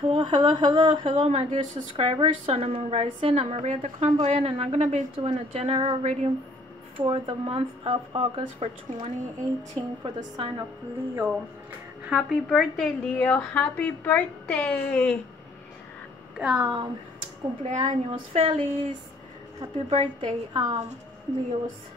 Hello, my dear subscribers. Sun and Rising. I'm Maria the Clairvoyant, and I'm going to be doing a general reading for the month of August for 2018 for the sign of Leo. Happy birthday, Leo. Happy birthday. Cumpleaños feliz. Happy birthday, Leos.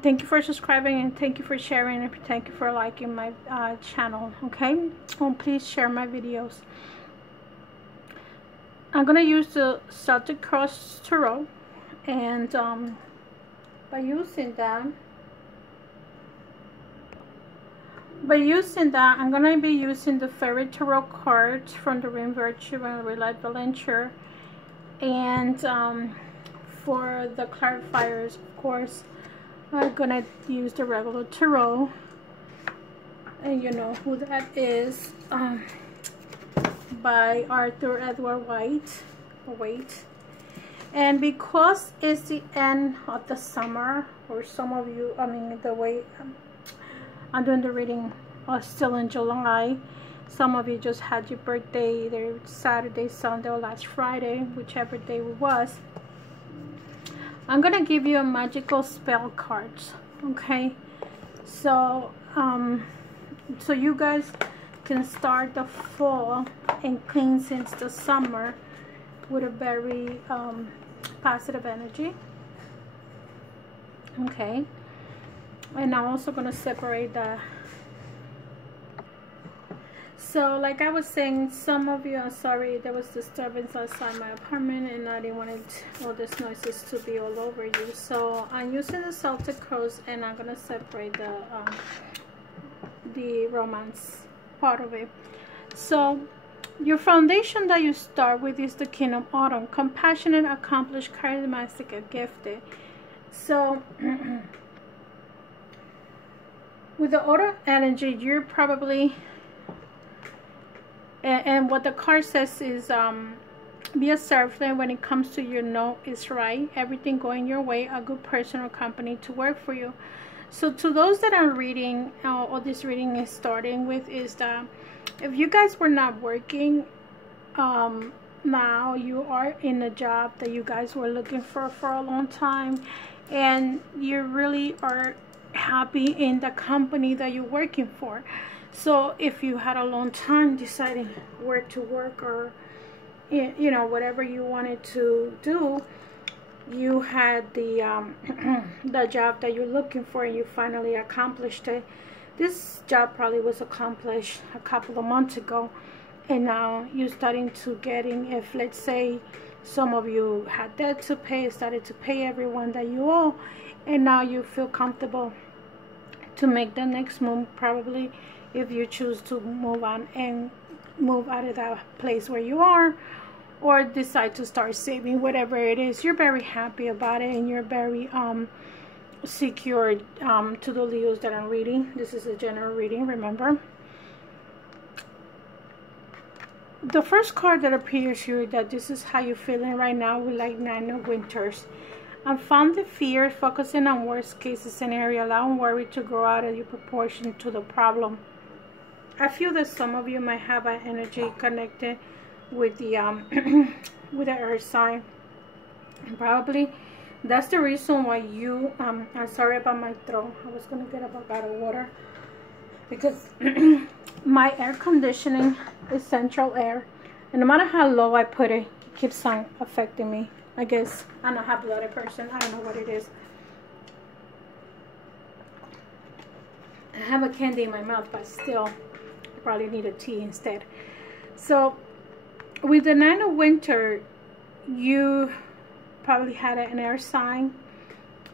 Thank you for subscribing, and thank you for sharing, and thank you for liking my channel. Okay, please share my videos. I'm gonna use the Celtic Cross Tarot, and by using that, I'm gonna be using the Fairy Tarot cards from the Ring Virtue and Relight Valenture, and for the clarifiers, of course, I'm gonna use the regular tarot, and you know who that is, by Arthur Edward Waite. And because it's the end of the summer, or some of you, the way I'm doing the reading still in July, some of you just had your birthday either Saturday, Sunday, or last Friday, whichever day it was. I'm gonna give you a magical spell cards, okay? So so you guys can start the fall and clean since the summer with a very positive energy, okay? And I'm also gonna separate the. So like I was saying, some of you, I'm sorry, there was disturbance outside my apartment and I didn't want all these noises to be all over you. So I'm using the Celtic Cross, and I'm going to separate the romance part of it. So your foundation that you start with is the King of Autumn. Compassionate, accomplished, charismatic, and gifted. So with the Autumn energy, you're probably... And what the card says is, be a servant when it comes to your no is right. Everything going your way, a good person or company to work for you. So to those that are reading, or this reading is starting with, is that if you guys were not working, now you are in a job that you guys were looking for a long time, and you really are happy in the company that you're working for. So if you had a long time deciding where to work, or you know, whatever you wanted to do, you had the the job that you're looking for, and you finally accomplished it. This job probably was accomplished a couple of months ago, and now you're starting to getting, if let's say some of you had debt to pay, started to pay everyone that you owe, and now you feel comfortable to make the next move, probably if you choose to move on and move out of that place where you are, or decide to start saving, whatever it is, you're very happy about it, and you're very secure. To the Leos that I'm reading, this is a general reading, remember. The first card that appears here, that this is how you're feeling right now, with like 9 of Winters. Unfound the fear, focusing on worst case scenario, allowing worry to grow out of your proportion to the problem. I feel that some of you might have an energy connected with the with the earth sign, and probably that's the reason why you I'm sorry about my throat. I was gonna get a bottle of water because my air conditioning is central air, and no matter how low I put it, it keeps on affecting me. I guess I'm a hot-blooded person. I don't know what it is. I have a candy in my mouth, but still probably need a tea instead. So with the 9 of Winter, you probably had an air sign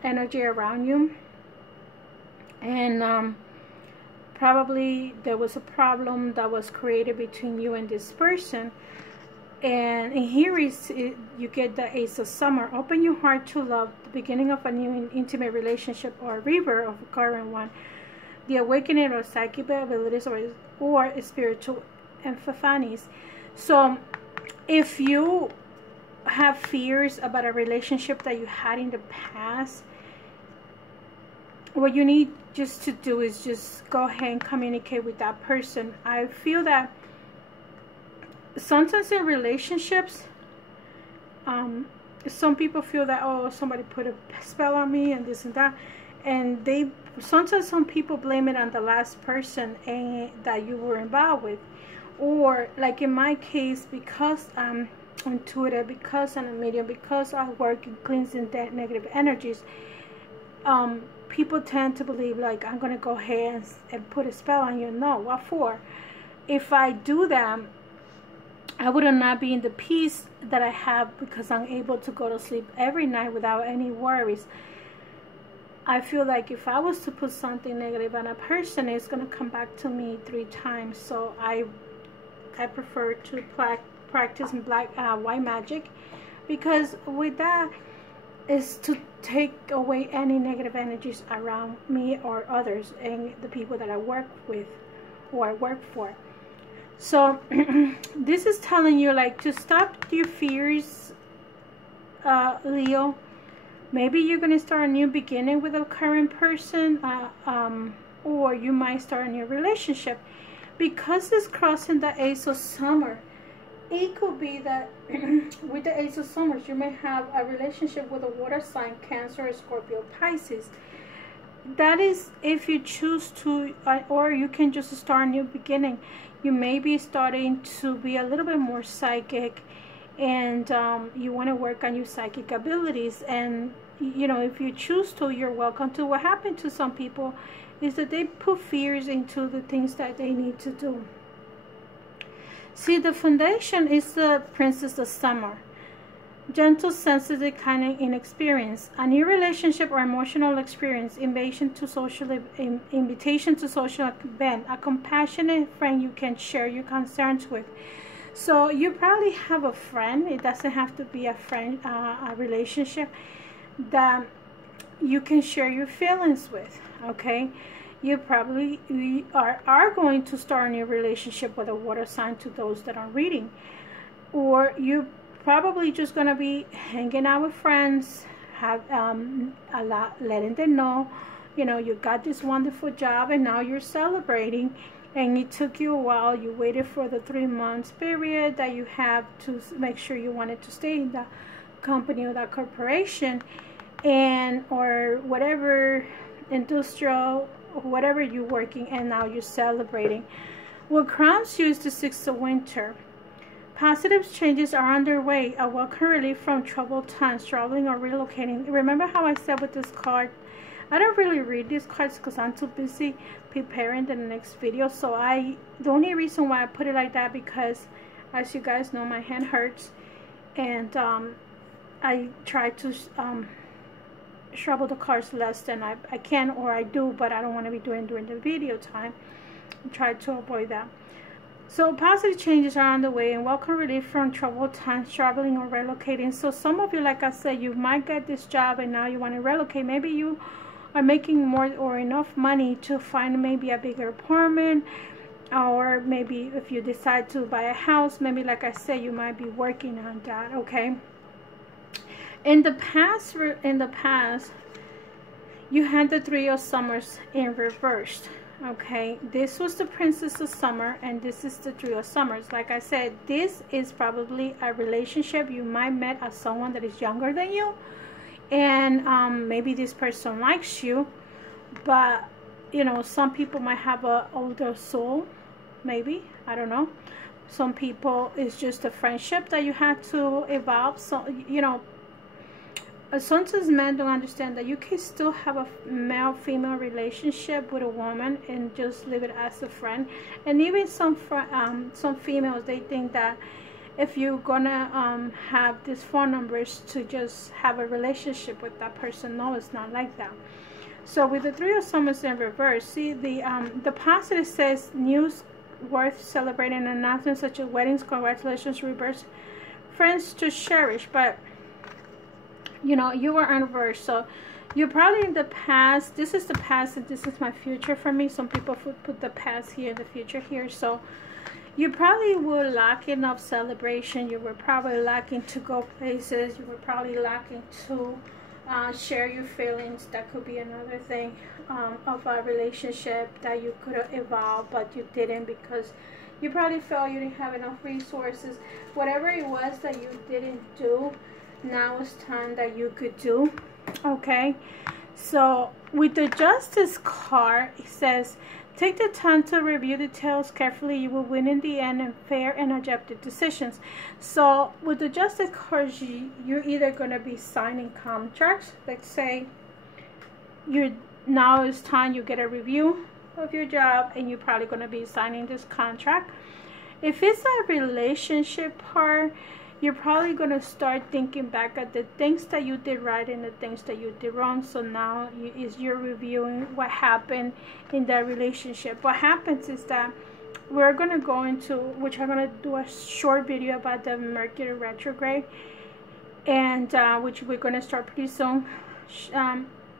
energy around you, and probably there was a problem that was created between you and this person. And here is it, you get the Ace of Summer. Open your heart to love, the beginning of a new intimate relationship, or a rebirth of a current one. The awakening of psychic abilities, or spiritual epiphanies. So if you have fears about a relationship that you had in the past, what you need just to do is just go ahead and communicate with that person. I feel that sometimes in relationships, some people feel that, oh, somebody put a spell on me and this and that, and sometimes some people blame it on the last person that you were involved with. Or like in my case, because I'm intuitive, because I'm a medium, because I work in cleansing negative energies, people tend to believe like I'm gonna go ahead and put a spell on you. No, what for? If I do that, I would not be in the peace that I have, because I'm able to go to sleep every night without any worries. I feel like if I was to put something negative on a person, it's going to come back to me 3 times. So I prefer to practice white magic, because with that is to take away any negative energies around me or others and the people that I work with or I work for. So this is telling you, like, to stop your fears, Leo. Maybe you're going to start a new beginning with a current person, or you might start a new relationship. Because it's crossing the Ace of Summer, it could be that with the Ace of Summers, you may have a relationship with a water sign, Cancer, Scorpio, Pisces. That is if you choose to, or you can just start a new beginning. You may be starting to be a little bit more psychic, and you want to work on your psychic abilities. And you know, if you choose to, you're welcome to. What happened to some people is that they put fears into the things that they need to do. See, the foundation is the Princess of Summer. Gentle, sensitive, kind of inexperienced. A new relationship or emotional experience, invitation to social event, a compassionate friend you can share your concerns with. So you probably have a friend. It doesn't have to be a friend, a relationship that you can share your feelings with. Okay, you probably are going to start a new relationship with a water sign, to those that are reading, or you probably just gonna be hanging out with friends, have a lot, letting them know, you know, you got this wonderful job and now you're celebrating, and it took you a while. You waited for the 3 months period that you have to make sure you wanted to stay in the company or that corporation, and or whatever industrial or whatever you're working, and now you're celebrating. What crowns you is the 6th of Winter. Positive changes are underway. A welcome relief from troubled times, traveling or relocating. Remember how I said with this card, I don't really read these cards because I'm too busy preparing the next video. So the only reason why I put it like that, because as you guys know, my hand hurts, and I try to shuffle the cards less than I can, or I do, but I don't want to be doing during the video time. I try to avoid that. So positive changes are on the way, and welcome relief from troubled times, traveling or relocating. So some of you, like I said, you might get this job and now you want to relocate. Maybe you are making more or enough money to find maybe a bigger apartment, or maybe if you decide to buy a house, maybe like I said, you might be working on that. Okay. In the past, you had the 3 of Summers in reversed. Okay, this was the Princess of Summer, and this is the 3 of Summers. Like I said, this is probably a relationship. You might met as someone that is younger than you, and maybe this person likes you, but you know, some people might have an older soul, maybe, I don't know. Some people, it's just a friendship that you had to evolve. So you know, sometimes men don't understand that you can still have a male-female relationship with a woman and just leave it as a friend. And even some females, they think that if you're gonna have these phone numbers to just have a relationship with that person. No, it's not like that. So with the 3 of Summers in reverse, see the positive says news worth celebrating, announcements such as weddings, congratulations, reverse, friends to cherish. But you know, you were in reverse, so you're probably in the past. This is the past and this is my future for me. Some people put the past here, the future here. So you probably were lacking of celebration. You were probably lacking to go places. You were probably lacking to Share your feelings. That could be another thing of a relationship that you could have evolved, but you didn't because you probably felt you didn't have enough resources. Whatever it was that you didn't do, now it's time that you could do. Okay, so with the Justice card, it says, take the time to review details carefully. You will win in the end in fair and objective decisions. So with the Justice cards, you're either going to be signing contracts. Let's say now it's time you get a review of your job and you're probably going to be signing this contract. If it's a relationship part, you're probably going to start thinking back at the things that you did right and the things that you did wrong. So now you're reviewing what happened in that relationship. What happens is that we're going to go into, which I'm going to do a short video about the Mercury retrograde, and which we're going to start pretty soon.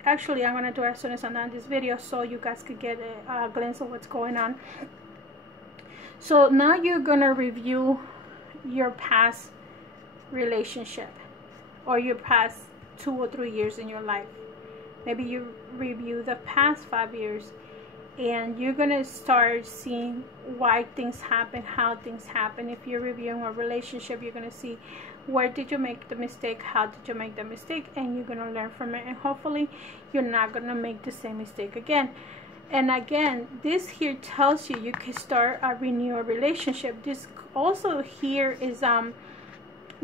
Actually, I'm going to do it as soon as I'm done this video so you guys could get a glimpse of what's going on. So now you're going to review your past relationship or your past 2 or 3 years in your life. Maybe you review the past 5 years, and you're going to start seeing why things happen, how things happen. If you're reviewing a relationship, you're going to see where did you make the mistake, how did you make the mistake, and you're going to learn from it, and hopefully you're not going to make the same mistake again. And again, this here tells you can start a renewal relationship. This also here is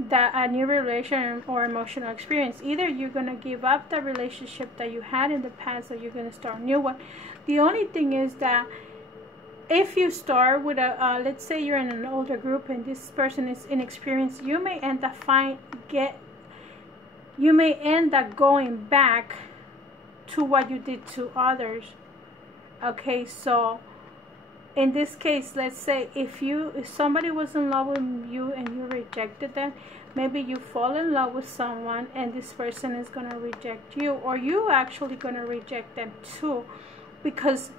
that a new relation or emotional experience. Either you're going to give up the relationship that you had in the past, or you're going to start a new one. The only thing is that if you start with a let's say you're in an older group and this person is inexperienced, you may end up going back to what you did to others. Okay, so in this case, let's say if somebody was in love with you and you rejected them, maybe you fall in love with someone and this person is going to reject you, or you actually going to reject them too. Because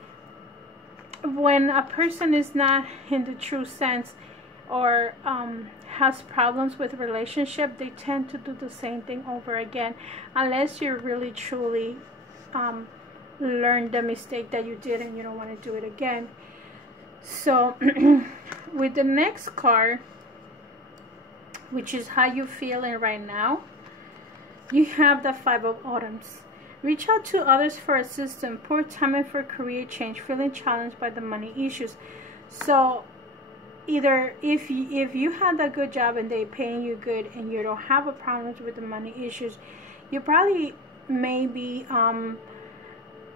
when a person is not in the true sense or has problems with relationship, they tend to do the same thing over again, unless you're really truly learn the mistake that you did and you don't want to do it again. So with the next card, which is how you're feeling right now, you have the 5 of Autumns. Reach out to others for assistance. Poor timing for career change. Feeling challenged by the money issues. So either if you had a good job and they're paying you good and you don't have a problem with the money issues, you probably maybe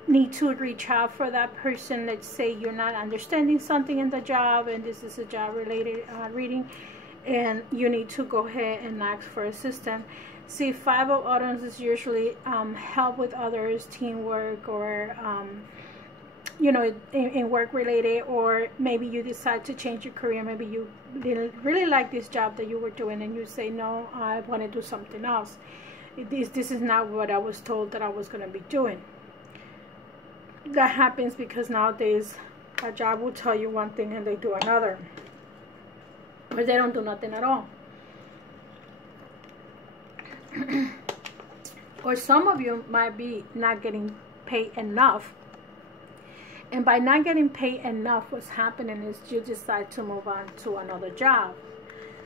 need to reach out for that person. Let's say you're not understanding something in the job, and this is a job related reading, and you need to go ahead and ask for assistance. See, 5 of Autumns is usually help with others, teamwork, or you know, in work related, or maybe you decide to change your career. Maybe you didn't really like this job that you were doing and you say, no, I want to do something else. This is not what I was told that I was going to be doing. That happens because nowadays a job will tell you one thing and they do another, or they don't do nothing at all. Or some of you might be not getting paid enough, and by not getting paid enough, what's happening is you decide to move on to another job.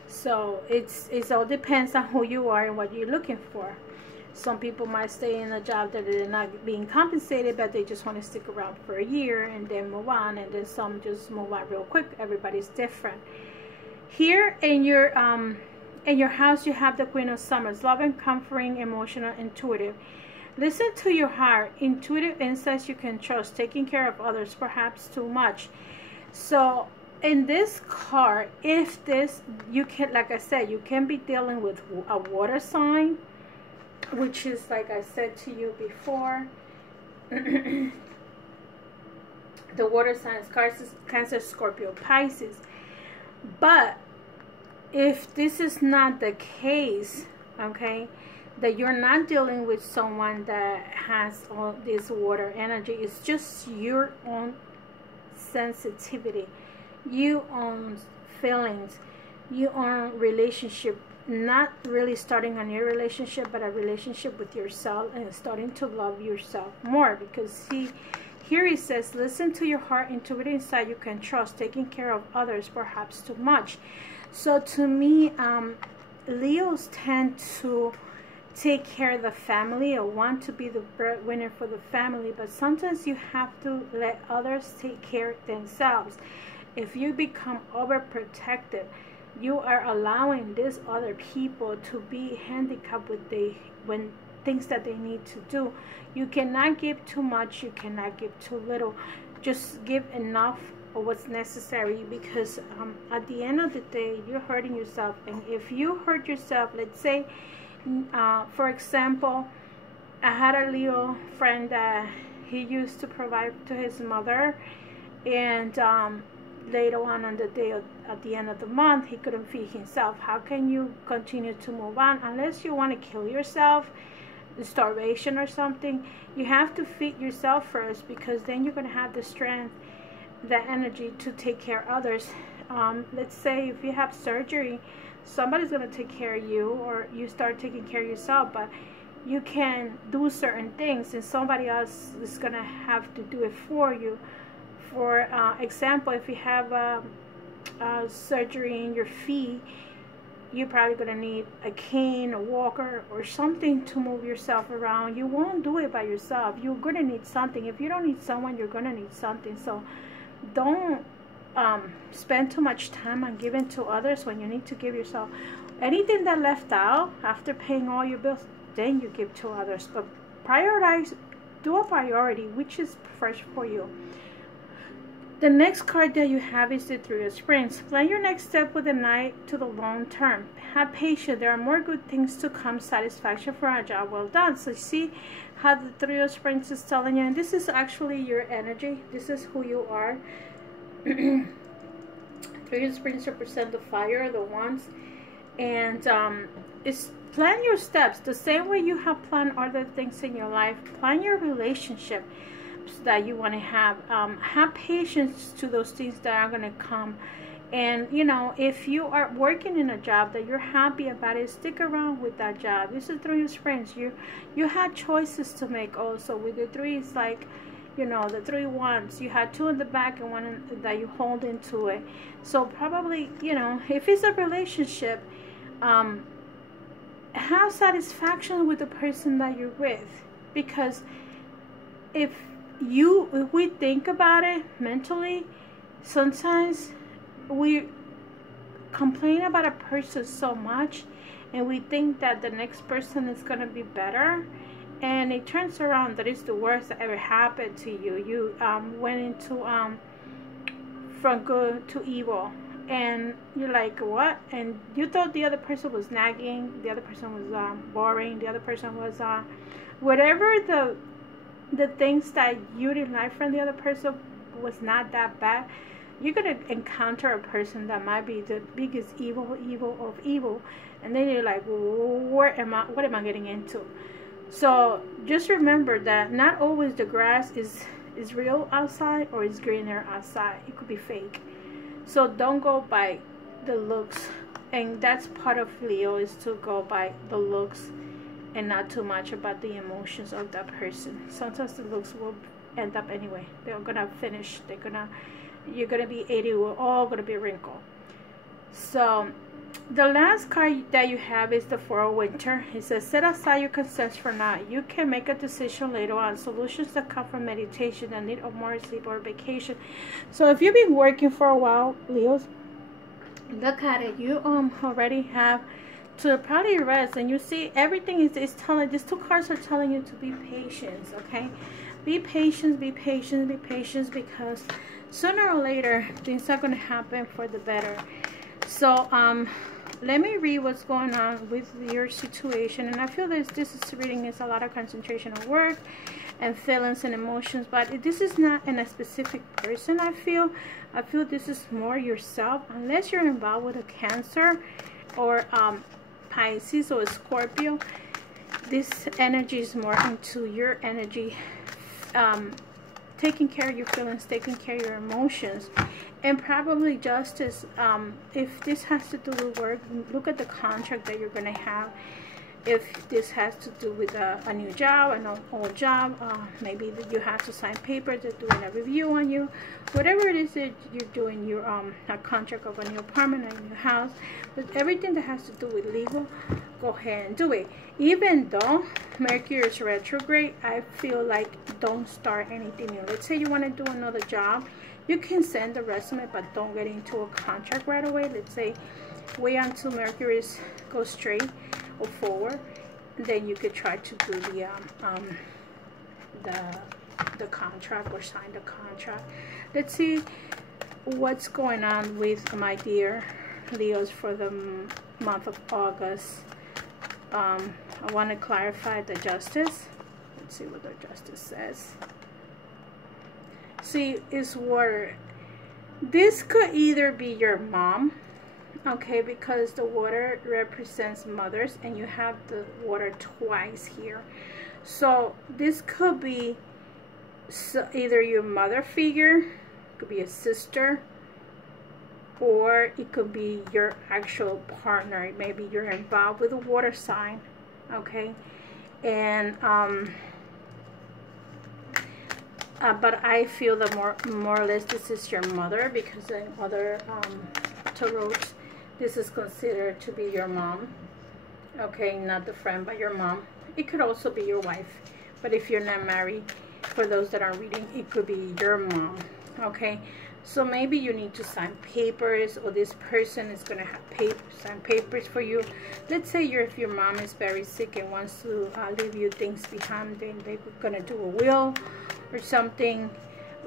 So it all depends on who you are and what you're looking for. Some people might stay in a job that they're not being compensated, but they just want to stick around for a year and then move on, and then some just move on real quick. Everybody's different. Here in your house, you have the Queen of Summoners. Loving, comforting, emotional, intuitive. Listen to your heart. Intuitive insights you can trust. Taking care of others, perhaps too much. So in this card, if this, you can, like I said, you can be dealing with a water sign, which is, like I said to you before, the water signs, Cancer, Scorpio, Pisces. But if this is not the case, okay, that you're not dealing with someone that has all this water energy, it's just your own sensitivity, your own feelings, your own relationship not really starting a new relationship, but a relationship with yourself, and starting to love yourself more. Because see, here he says, listen to your heart, into it inside you can trust, taking care of others perhaps too much. So to me, Leos tend to take care of the family, or want to be the breadwinner for the family, but sometimes you have to let others take care of themselves. If you become overprotective, you are allowing these other people to be handicapped with when things that they need to do. You cannot give too much, you cannot give too little. Just give enough of what's necessary, because at the end of the day, you're hurting yourself. And if you hurt yourself, let's say, for example, I had a Leo friend that he used to provide to his mother, and later on the day at the end of the month, he couldn't feed himself. How can you continue to move on unless you want to kill yourself, starvation or something? You have to feed yourself first, because then you're going to have the strength, the energy to take care of others. Let's say if you have surgery, somebody's going to take care of you, or you start taking care of yourself, but you can do certain things and somebody else is going to have to do it for you. For example, if you have a surgery in your feet, you're probably going to need a cane, a walker, or something to move yourself around. You won't do it by yourself. You're going to need something. If you don't need someone, you're going to need something. So don't spend too much time on giving to others when you need to give yourself. Anything that left out after paying all your bills, then you give to others. But prioritize, do a priority, which is fresh for you. The next card that you have is the Three of Springs. Plan your next step with an eye to the long term. Have patience. There are more good things to come. Satisfaction for a job well done. So see how the Three of Springs is telling you. And this is actually your energy. This is who you are. Three of Springs represent the fire, the wands. And it's plan your steps. The same way you have planned other things in your life. Plan your relationship that you want to have. Have patience to those things that are going to come. And you know, if you are working in a job that you're happy about it, stick around with that job. This is Three of Springs. You had choices to make also. With the three, it's like, you know, the three wands, you had two in the back and one that you hold into it. So probably, you know, if it's a relationship, have satisfaction with the person that you're with. Because if we think about it mentally, sometimes we complain about a person so much and we think that the next person is going to be better, and it turns around that it's the worst that ever happened to you. You went into from good to evil, and you're like, what? And you thought the other person was nagging, the other person was boring, the other person was whatever the things that you didn't like from the other person was not that bad. You're going to encounter a person that might be the biggest evil of evil, and then you're like, what am I getting into? So just remember that not always the grass is real outside or is greener outside. It could be fake. So don't go by the looks, and that's part of Leo, is to go by the looks and not too much about the emotions of that person. Sometimes the looks will end up anyway. They're gonna finish. You're gonna be 80. We're all gonna be wrinkled. So the last card that you have is the Four of Winter. It says, set aside your concerns for now. You can make a decision later on. Solutions that come from meditation, the need of more sleep or vacation. So if you've been working for a while, Leos, look at it. You already have to probably rest, and you see everything is telling. These two cards are telling you to be patient. Okay, be patient, be patient, be patient, because sooner or later things are going to happen for the better. So let me read what's going on with your situation. And I feel this reading is a lot of concentration on work and feelings and emotions, but this is not in a specific person. I feel this is more yourself, unless you're involved with a Cancer or Pisces or a Scorpio. This energy is more into your energy, taking care of your feelings, taking care of your emotions. And probably justice, if this has to do with work, look at the contract that you're going to have. If this has to do with a new job, an old job, maybe that you have to sign papers, they're doing a review on you. Whatever it is that you're doing, your a contract of a new apartment, a new house, but everything that has to do with legal, go ahead and do it. Even though Mercury is retrograde, I feel like don't start anything new. Let's say you want to do another job, you can send the resume, but don't get into a contract right away. Let's say wait until Mercury goes straight or forward, then you could try to do the contract or sign the contract. Let's see what's going on with my dear Leos for the month of August. I want to clarify the justice. Let's see what the justice says. See, it's water. This could either be your mom, okay, because the water represents mothers and you have the water twice here. So this could be either your mother figure, could be a sister, or it could be your actual partner. Maybe you're involved with a water sign, okay? And but I feel that more or less this is your mother, because in other tarots this is considered to be your mom, okay? Not the friend, but your mom. It could also be your wife, but if you're not married, for those that are reading, it could be your mom, okay? So maybe you need to sign papers, or this person is going to have sign papers for you. Let's say if your mom is very sick and wants to leave you things behind, then they're going to do a will or something,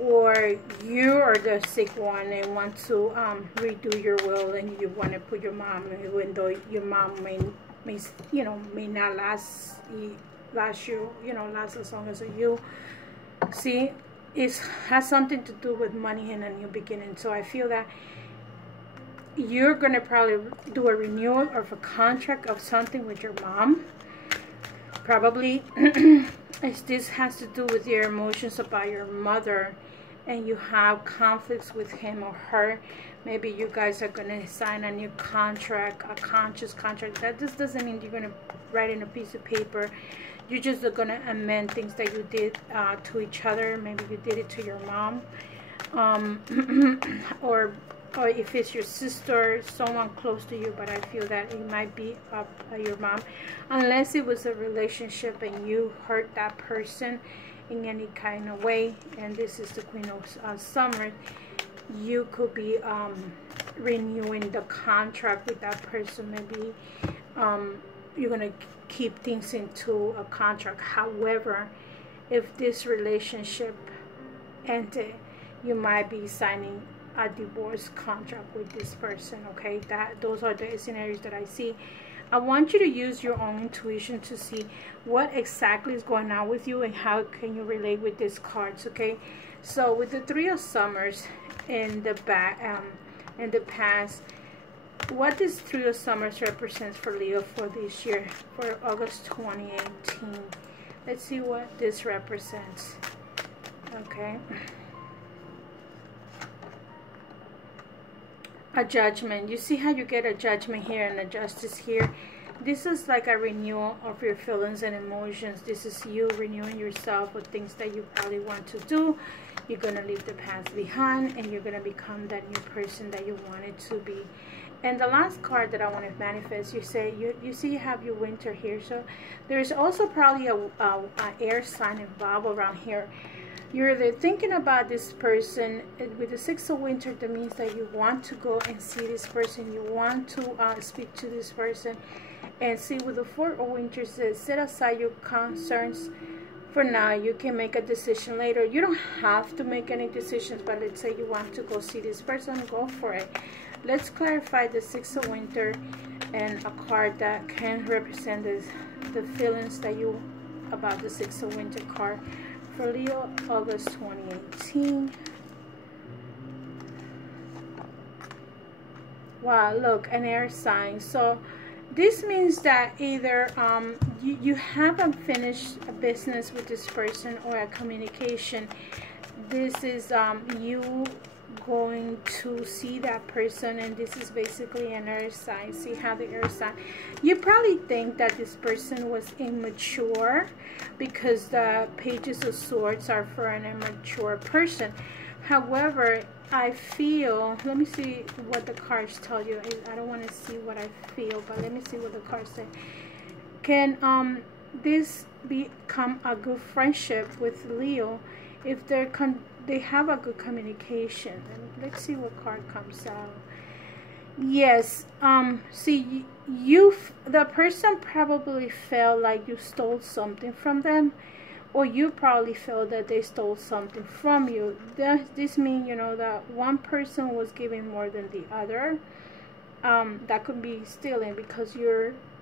or you are the sick one and want to redo your will, and you want to put your mom, even though your mom may not last you, last as long as you. See, it has something to do with money and a new beginning. So I feel that you're going to probably do a renewal of a contract of something with your mom. Probably this has to do with your emotions about your mother, and you have conflicts with him or her. Maybe you guys are going to sign a new contract, a conscious contract. That just doesn't mean you're going to write in a piece of paper. You're just going to amend things that you did to each other. Maybe you did it to your mom, or if it's your sister, someone close to you. But I feel that it might be your mom, unless it was a relationship and you hurt that person in any kind of way. And this is the Queen of Summer. You could be renewing the contract with that person. Maybe you're going to keep things into a contract. However, if this relationship ended, you might be signing a divorce contract with this person, okay? Those are the scenarios that I see. I want you to use your own intuition to see what exactly is going on with you and how can you relate with these cards, okay? So with the Three of Summers in the back, in the past, what this Three of Summers represents for Leo for this year, for August 2018. Let's see what this represents, okay? A judgment. You see how you get a judgment here and a justice here? This is like a renewal of your feelings and emotions. This is you renewing yourself with things that you probably want to do. You're going to leave the past behind, and you're going to become that new person that you wanted to be. And the last card that I want to manifest, you say, you see you have your winter here. So there's also probably a air sign involved around here. You're either thinking about this person. With the Six of Winter, that means that you want to go and see this person. You want to speak to this person. And see, with the Four of Winter, says set aside your concerns for now. You can make a decision later. You don't have to make any decisions, but let's say you want to go see this person, go for it. Let's clarify the Six of Winter and a card that can represent the feelings that you about the Six of Winter card for Leo, August 2018. Wow, look, an air sign. So this means that either you haven't finished a business with this person or a communication. this is you going to see that person, and this is basically an air sign. See how the air sign, you probably think that this person was immature because the pages of swords are for an immature person. However, I feel, let me see what the cards tell you. I don't want to see what I feel, but let me see what the cards say. Can this become a good friendship with Leo if they have a good communication? And let's see what card comes out. Yes, see, the person probably felt like you stole something from them, or you probably felt that they stole something from you. This means, you know, that one person was giving more than the other. That could be stealing, because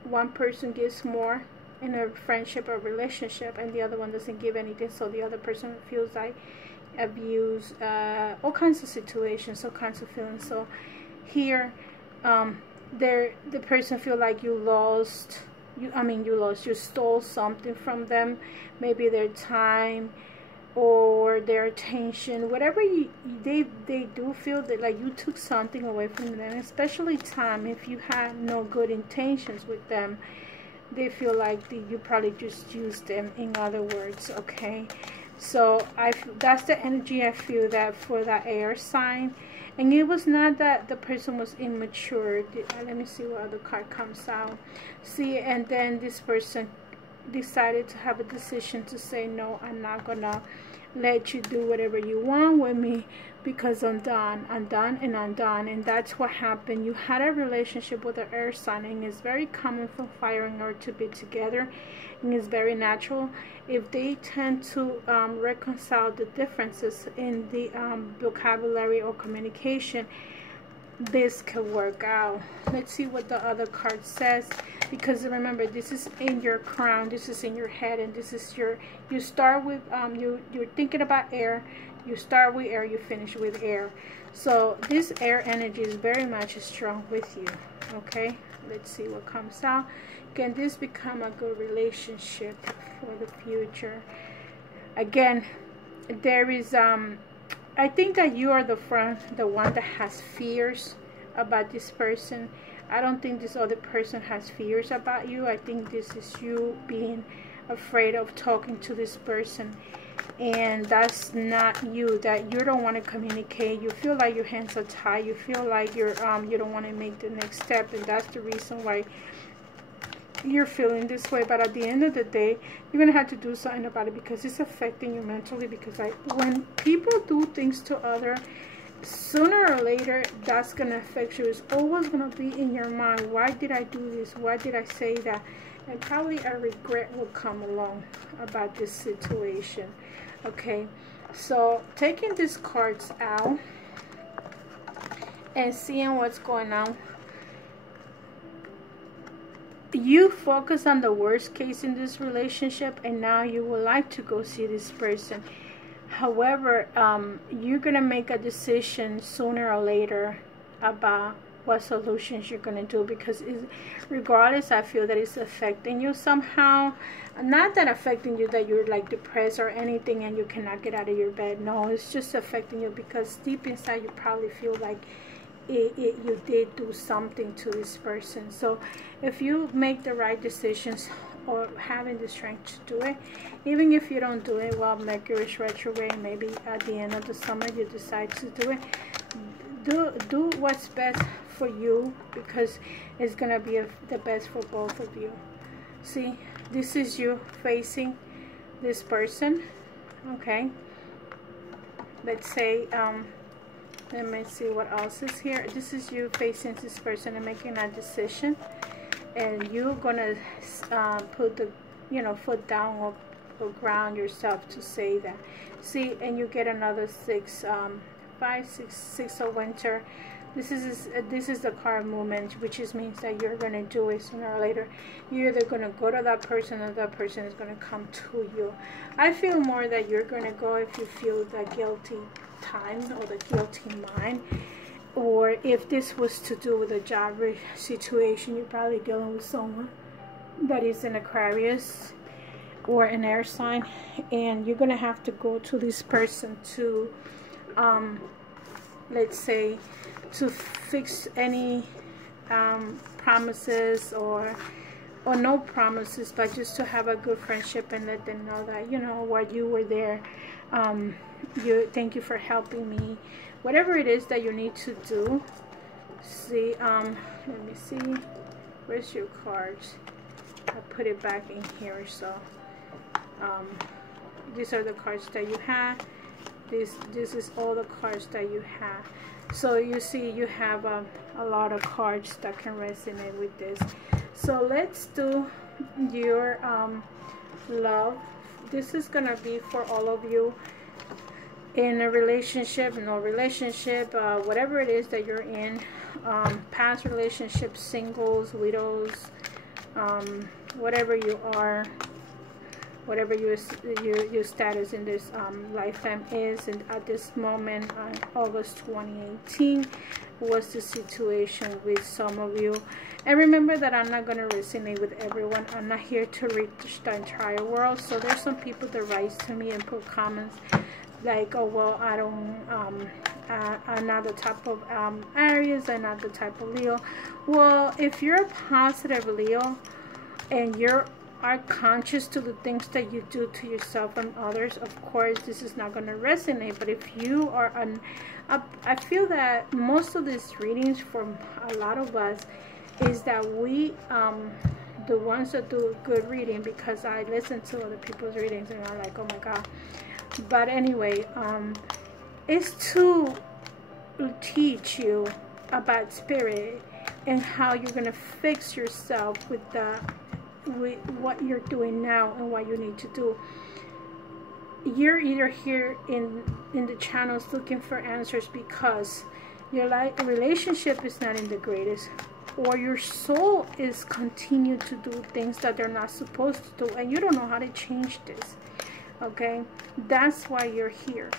one person gives more in a friendship or relationship, and the other one doesn't give anything, so the other person feels like abuse, all kinds of situations, all kinds of feelings. So here, the person feel like you stole something from them, maybe their time or their attention, whatever they do feel that like you took something away from them, especially time. If you had no good intentions with them, they feel like you probably just used them, in other words. Okay, so that's the energy I feel that for that air sign. And it was not that the person was immature. Let me see what other card comes out. See, and then this person decided to have a decision to say, no, I'm not gonna let you do whatever you want with me, because I'm done, and that's what happened. You had a relationship with an air sign, and it's very common for fire and earth to be together, and it's very natural. If they tend to reconcile the differences in the vocabulary or communication, this could work out. Let's see what the other card says, because remember, this is in your crown, this is in your head, and this is you start with you're thinking about air, you start with air, you finish with air. So this air energy is very much strong with you. Okay, let's see what comes out. Can this become a good relationship for the future? Again, there is I think that you are the one that has fears about this person. I don't think this other person has fears about you. I think this is you being afraid of talking to this person, and that's not you. That you don't want to communicate. You feel like your hands are tied. You feel like you don't want to make the next step, and that's the reason why you're feeling this way. But at the end of the day, you're gonna have to do something about it, because it's affecting you mentally. Because when people do things to others, sooner or later that's gonna affect you. It's always gonna be in your mind, why did I do this, why did I say that? And probably a regret will come along about this situation. Okay, so taking these cards out and seeing what's going on, you focus on the worst case in this relationship, and now you would like to go see this person. However, you're gonna make a decision sooner or later about what solutions you're gonna do, because regardless, I feel that it's affecting you somehow. Not that affecting you that you're like depressed or anything and you cannot get out of your bed. No, it's just affecting you because deep inside you probably feel like you did do something to this person. So if you make the right decisions, or having the strength to do it, even if you don't do it while Mercury is retrograde, maybe at the end of the summer you decide to do it, do what's best for you, because it's gonna be the best for both of you. See, this is you facing this person. Okay, let's say let me see what else is here. This is you facing this person and making a decision, and you're gonna put the foot down or ground yourself to say that. See, and you get another 6 of winter. This is the card movement, which means that you're gonna do it sooner or later. You're either gonna go to that person, or that person is gonna come to you. I feel more that you're gonna go if you feel the guilty time or the guilty mind. Or if this was to do with a job situation, you're probably dealing with someone that is an Aquarius, or an air sign, and you're gonna have to go to this person to let's say to fix any promises or no promises, but just to have a good friendship and let them know that, you know what, you were there, thank you for helping me, whatever it is that you need to do. See, let me see, where's your cards? I'll put it back in here. So these are the cards that you have. This is all the cards that you have. So you see you have a lot of cards that can resonate with this. So let's do your love. This is gonna be for all of you in a relationship, no relationship, whatever it is that you're in, past relationships, singles, widows, whatever you are, whatever your status in this lifetime is. And at this moment, August 2018, was the situation with some of you. And remember that I'm not going to resonate with everyone. I'm not here to reach the entire world. So there's some people that write to me and put comments like, oh, well, I don't, I'm not the type of Aries, I'm not the type of Leo. Well, if you're a positive Leo and you're conscious to the things that you do to yourself and others, of course this is not going to resonate. But if you are I feel that most of these readings for a lot of us is that we the ones that do good reading, because I listen to other people's readings and I'm like, oh my god. But anyway, it's to teach you about spirit and how you're going to fix yourself with what you're doing now and what you need to do. You're either here in the channels looking for answers because your relationship is not in the greatest, or your soul is continue to do things that they're not supposed to do and you don't know how to change this. Okay, that's why you're here.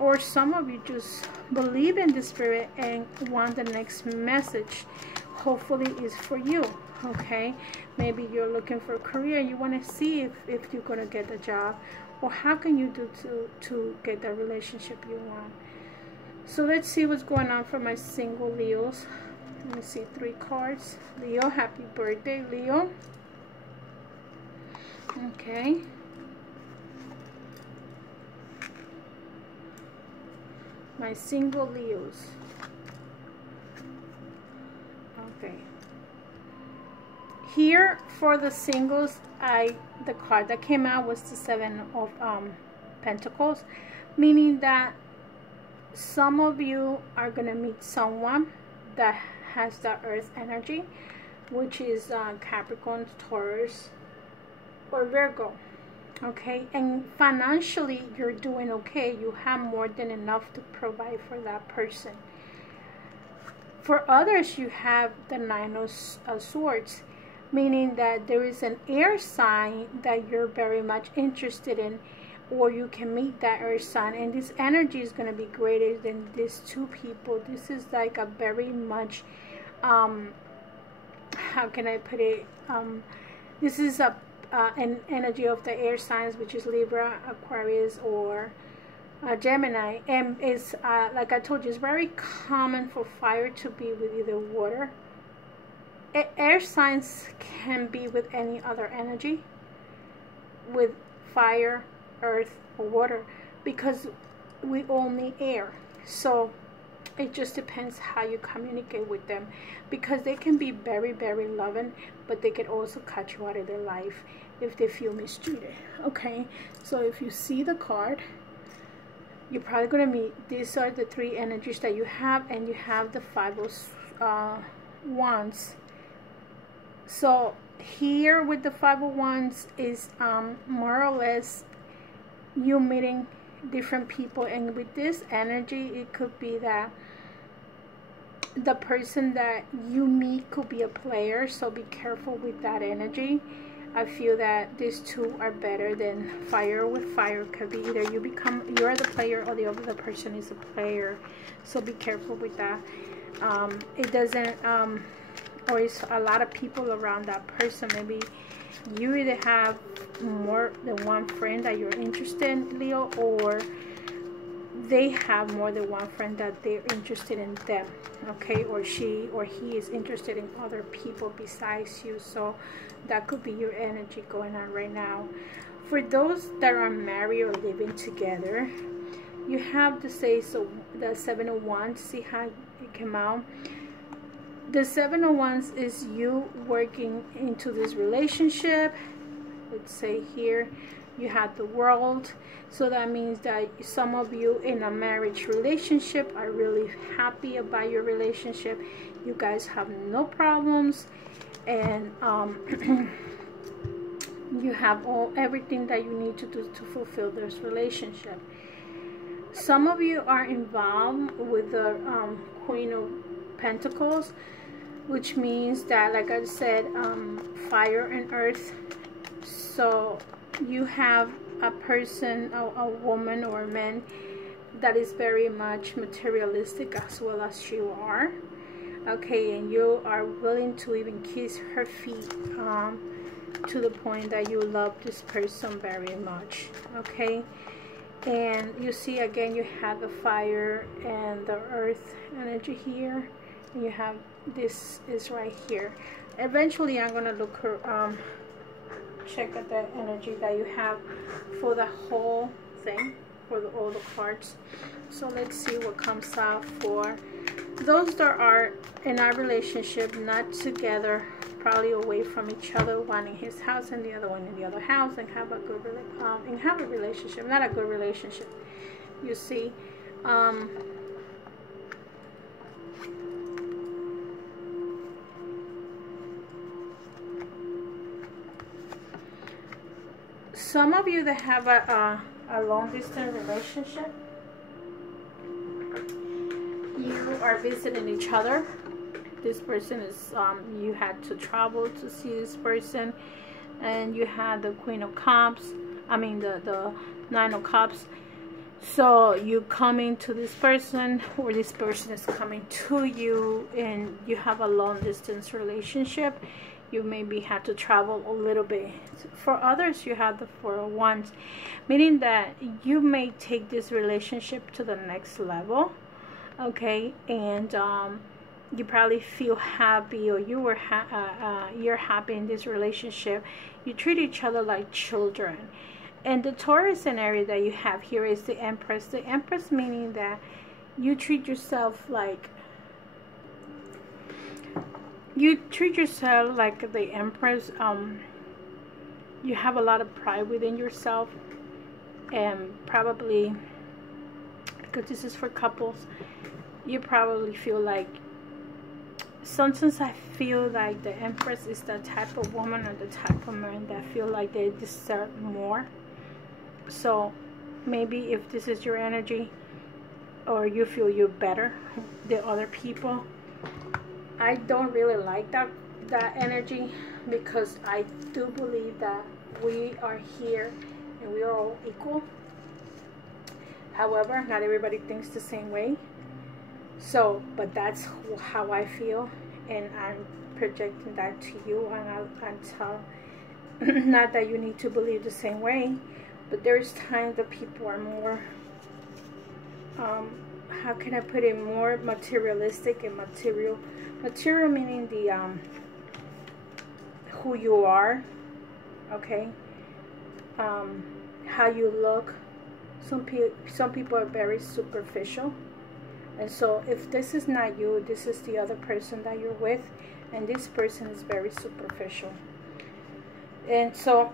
Or some of you just believe in the spirit and want the next message, hopefully is for you. Okay, maybe you're looking for a career, you want to see if you're going to get the job, or how can you do to get the relationship you want. So let's see what's going on for my single Leos. Let me see 3 cards. Leo, happy birthday, Leo. Okay. My single Leos. Okay. Here for the singles, the card that came out was the 7 of Pentacles, meaning that some of you are going to meet someone that has the earth energy, which is Capricorn, Taurus, or Virgo. Okay, and financially you're doing okay. You have more than enough to provide for that person. For others, you have the 9 of Swords, meaning that there is an air sign that you're very much interested in, or you can meet that earth sign, and this energy is going to be greater than these 2 people. This is like a very much how can I put it, this is an energy of the air signs, which is Libra, Aquarius, or Gemini. And it's like I told you, it's very common for fire to be with either water. Air signs can be with any other energy, with fire, earth, or water, because we all need air. So it just depends how you communicate with them, because they can be very, very loving, but they can also cut you out of their life if they feel mistreated. Okay, so if you see the card, you're probably going to meet, these are the 3 energies that you have, and you have the 5 of Wands. So here with the 5 of Wands is more or less you meeting different people, and with this energy it could be that the person that you meet could be a player, so be careful with that energy. I feel that these 2 are better than fire. With fire could be either you're the player or the other person is a player, so be careful with that. It doesn't or it's a lot of people around that person. Maybe you either have more than one friend that you're interested in, Leo, or they have more than one friend that they're interested in them, okay? Or she or he is interested in other people besides you. So that could be your energy going on right now. For those that are married or living together, you have to say, so the 7 of Wands, see how it came out? The 7 of Wands is you working into this relationship. Let's say here you have the World. So that means that some of you in a marriage relationship are really happy about your relationship. You guys have no problems, and you have everything that you need to do to fulfill this relationship. Some of you are involved with the Queen of Pentacles, which means that, like I said, fire and earth. So you have a person, a woman or a man, that is very much materialistic as well as you are, okay? And you are willing to even kiss her feet, to the point that you love this person very much, okay? And you see, again, you have the fire and the earth energy here, and you have this is right here. Eventually I'm gonna look her check at the energy that you have for the whole thing, for all the cards. So let's see what comes out for those that are in a relationship, not together, probably away from each other, one in his house and the other one in the other house, and have a good relationship, not a good relationship. You see, some of you that have a long distance relationship, you are visiting each other. This person is, you had to travel to see this person, and you had the Queen of Cups, the 9 of Cups. So you coming to this person, or this person is coming to you, and you have a long distance relationship. You maybe have to travel a little bit. For others, you have the 4 of Wands, meaning that you may take this relationship to the next level, okay? And you probably feel happy, or you're happy in this relationship. You treat each other like children. And the Taurus scenario that you have here is the Empress. The Empress meaning that you treat yourself like the Empress. You have a lot of pride within yourself, and probably, because this is for couples, you probably feel like, sometimes I feel like the Empress is the type of woman or the type of man that feel like they deserve more. So maybe if this is your energy, or you feel you're better than other people, I don't really like that energy, because I do believe that we are here and we are all equal. However, not everybody thinks the same way. So, but that's how I feel, and I'm projecting that to you, and I'll tell, not that you need to believe the same way, but there's times that people are more, how can I put it, more materialistic and material meaning the who you are, okay, how you look. Some people are very superficial, and so if this is not you, this is the other person that you're with, and this person is very superficial. And so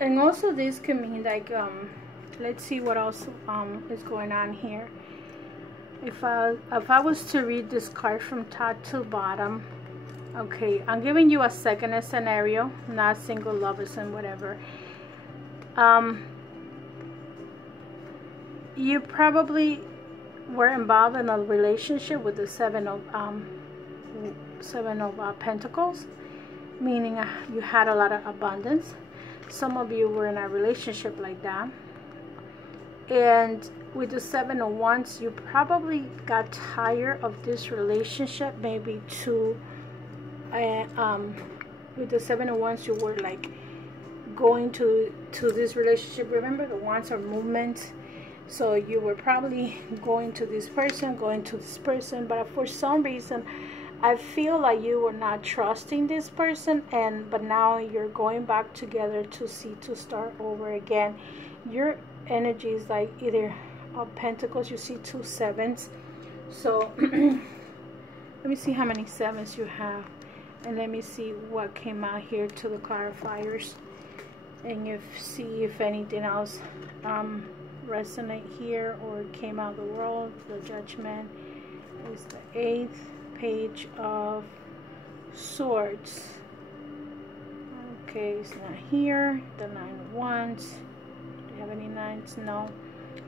and also this can mean like, let's see what else is going on here. If I was to read this card from top to bottom, okay, I'm giving you a second scenario, not single lovers and whatever. You probably were involved in a relationship with the 7 of Pentacles, meaning you had a lot of abundance. Some of you were in a relationship like that, And with the Seven of Wands, you probably got tired of this relationship, maybe with the Seven of Wands, you were like going to this relationship. Remember, the wands are movement, so you were probably going to this person, but for some reason I feel like you were not trusting this person, but now you're going back together to start over again. Your energy is like either of Pentacles, you see 2 sevens. So let me see how many sevens you have, and let me see what came out here to the clarifiers, and see if anything else resonate here or came out of the world. The Judgment is the 8th page of Swords. Okay, it's not here. The 9 of Wands. Do you have any 9s? No.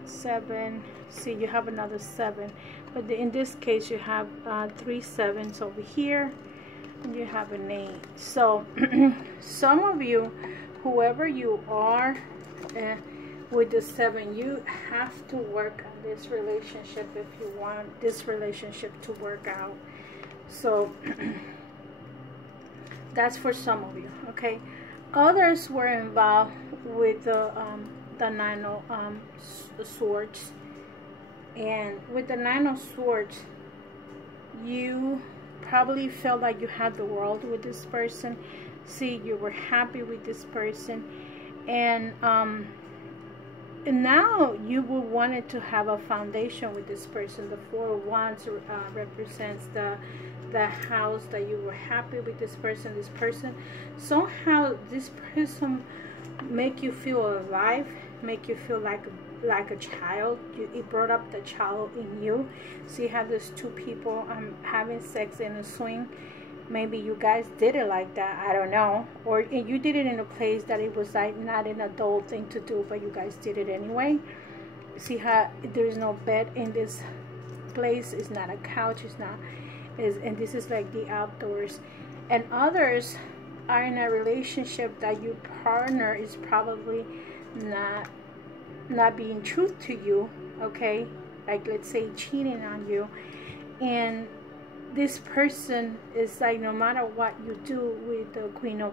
7. See, you have another 7, but in this case you have 3 sevens over here, and you have an 8. So some of you, whoever you are, with the 7, you have to work on this relationship if you want this relationship to work out. So that's for some of you, okay? Others were involved with the 9 of Swords, and with the 9 of Swords, you probably felt like you had the world with this person. See, you were happy with this person, and now you will wanted to have a foundation with this person. The 4 of Wands represents the house that you were happy with this person. This person, somehow this person make you feel alive, make you feel like a child. It brought up the child in you. So you have these 2 people having sex in a swing. Maybe you guys did it like that, I don't know, or you did it in a place that it was like not an adult thing to do, but you guys did it anyway. See how there's no bed in this place, it's not a couch, and this is like the outdoors. And others are in a relationship that your partner is probably not being true to you, okay, like let's say cheating on you, and this person is like, no matter what you do with the Queen of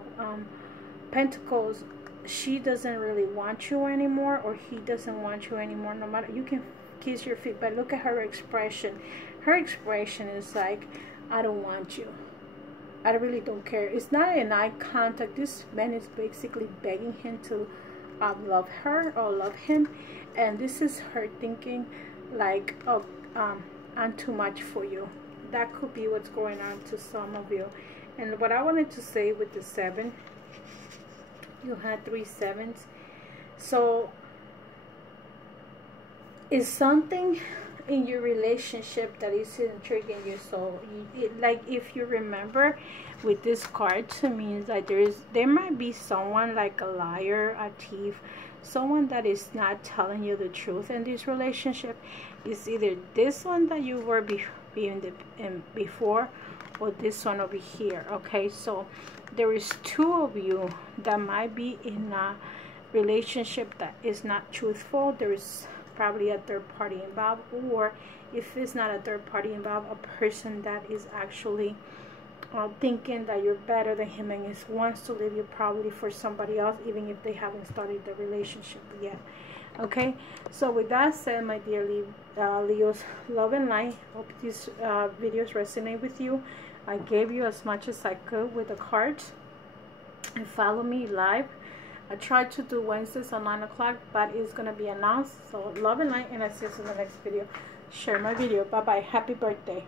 Pentacles, she doesn't really want you anymore, or he doesn't want you anymore. No matter, you can kiss your feet, but look at her expression. Her expression is like, I don't want you, I really don't care. It's not an eye contact. This man is basically begging him to love her or love him, and this is her thinking like, oh, I'm too much for you. That could be what's going on to some of you. And what I wanted to say with the 7, you had 3 sevens. So is something in your relationship that is intriguing you. So like if you remember with this card, to me is like there might be someone like a liar, a thief, someone that is not telling you the truth in this relationship. It's either this one that you were before, or this one over here, okay? So there is 2 of you that might be in a relationship that is not truthful. There is probably a third party involved, or if it's not a third party involved, a person that is actually thinking that you're better than him and wants to leave you probably for somebody else, even if they haven't started the relationship yet. Okay, so with that said, my dear Leos, love and light. Hope these videos resonate with you. I gave you as much as I could with the cards, and follow me live. I tried to do Wednesdays at 9 o'clock, but it's going to be announced. So love and light, and I'll see you in the next video. Share my video. Bye bye. Happy birthday.